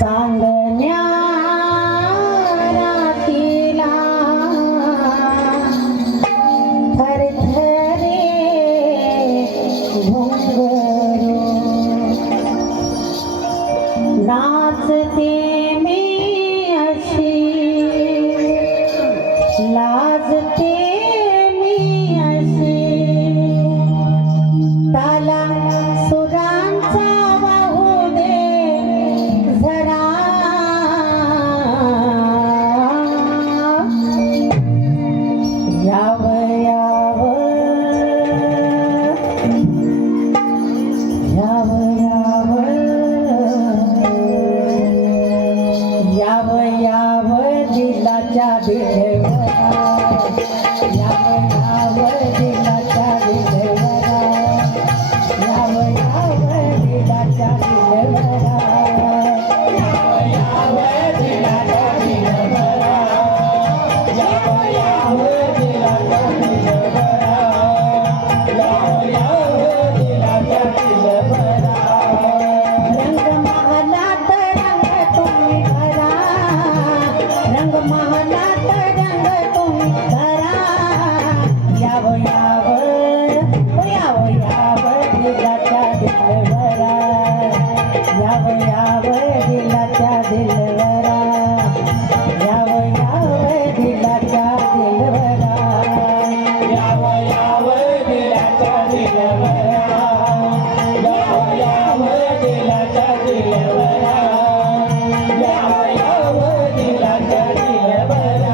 चांदण्या रातीला थरथरे घुंगरू नाचते मी अशी लाजते मी अशी ताला सुरांचा वाहू दे झरा याव याव याव याव याव याव दिलाच्या दिलवरा याव याव दिलाच्या दिलवरा याव याव दिलाच्या दिलवरा याव याव दिलाच्या दिलवरा याव याव दिलाच्या दिलवरा याव याव दिलाच्या दिलवरा रंग महालात रंग तुम्ही भरा रंग महालात रंग तुम्ही भरा याव याव याव याव दिलाच्या दिलवरा याव याव दिलाच्या दिलवरा याव याव दिलाच्या दिलवरा याव याव दिलाच्या दिलवरा याव याव दिलाच्या दिलवरा याव याव दिलाच्या दिलवरा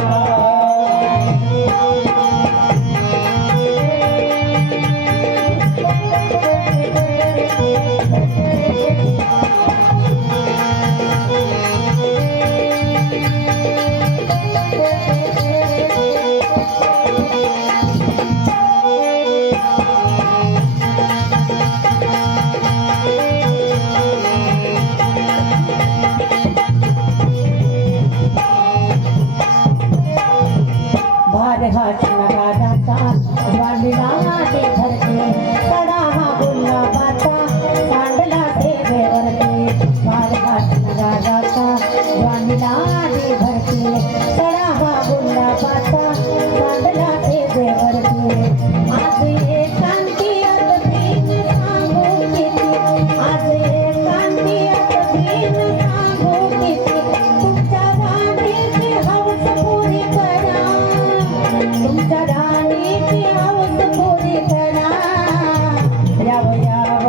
भार हाथ नगाराचा ज्वालीला ते धरते सडा हा गुलाबाचा सांडला ते बेवरते भार हाथ नगाराचा ज्वालीला ते धरते सडा हा गुलाबाचा सांडला ते बेवरते आज एकांतियात बीन सांगू किती आज एकांतियात बीन सांगू किती तुमच्या राणीची हौस पुरी करा तुमच्या राणीची हौस पुरी करा याव याव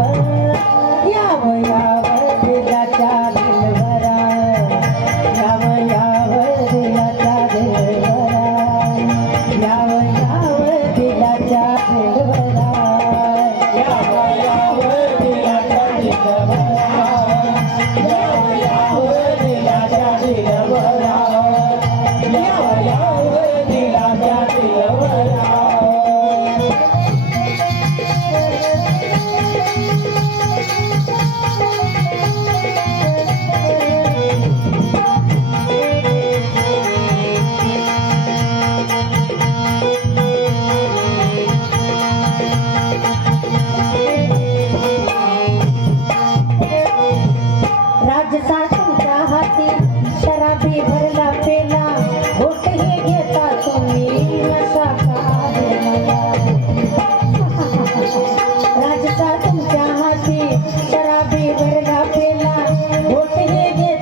याव याव दिलाच्या दिलवरा याव याव दिलाच्या दिलवरा याव याव दिलाच्या दिलवरा याव याव दिलाच्या दिलवरा याव याव दिलाच्या दिलवरा याव याव दिलाच्या दिलवरा राजसा तुमच्या हाती शराबी भरला पेला घोटही घेता तुम्ही नशा का आहे मला राजसा तुमच्या हाती शराबी भरला पेला घोटही घेता